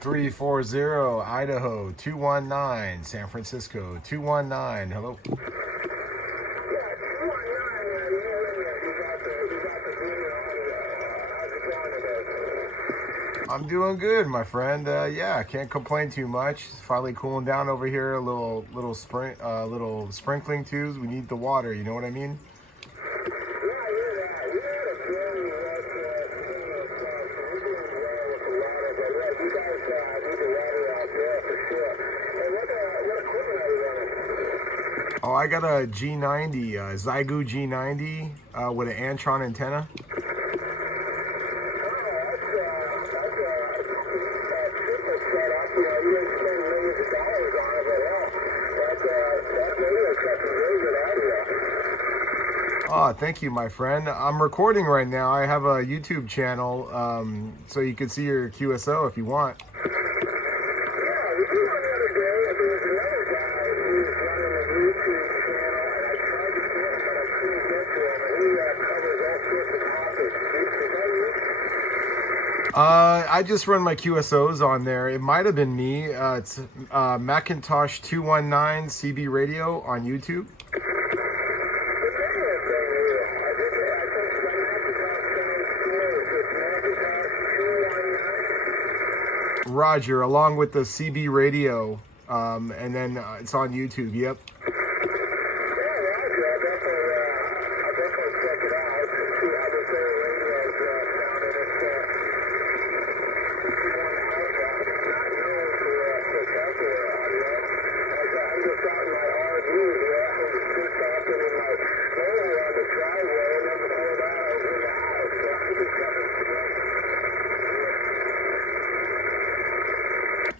340 Idaho 219, San Francisco 219. Hello. I'm doing good, my friend. Yeah, I can't complain too much. It's finally cooling down over here. A little sprinkling too. We need the water. You know what I mean? Oh, I got a G90, Zygu G90 with an Antron antenna. Oh, thank you, my friend. I'm recording right now. I have a YouTube channel, so you can see your QSO if you want. I just run my QSOs on there. It might have been me. It's Macintosh 219 CB radio on YouTube. Roger, along with the CB radio, and then it's on YouTube. Yep.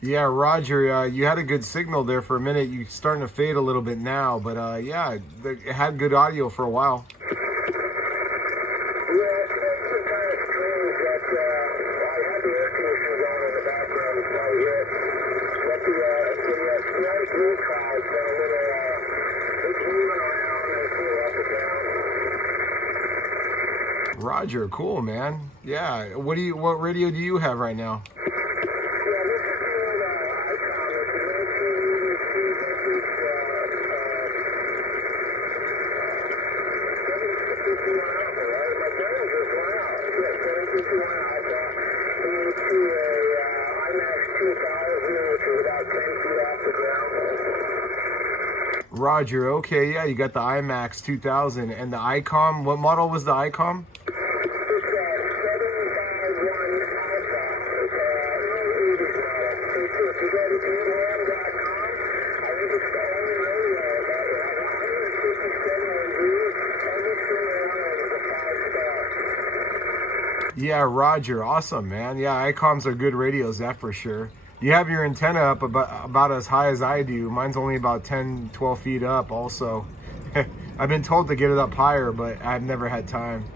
Yeah, Roger, you had a good signal there for a minute. You're starting to fade a little bit now, but yeah, it had good audio for a while. Roger, cool, man. Yeah, what radio do you have right now? Roger, okay, yeah, you got the IMAX 2000 and the ICOM. What model was the ICOM? Yeah, Roger, awesome, man. Yeah, ICOMs are good radios, that for sure. You have your antenna up about as high as I do. Mine's only about 10, 12 feet up also. I've been told to get it up higher, but I've never had time.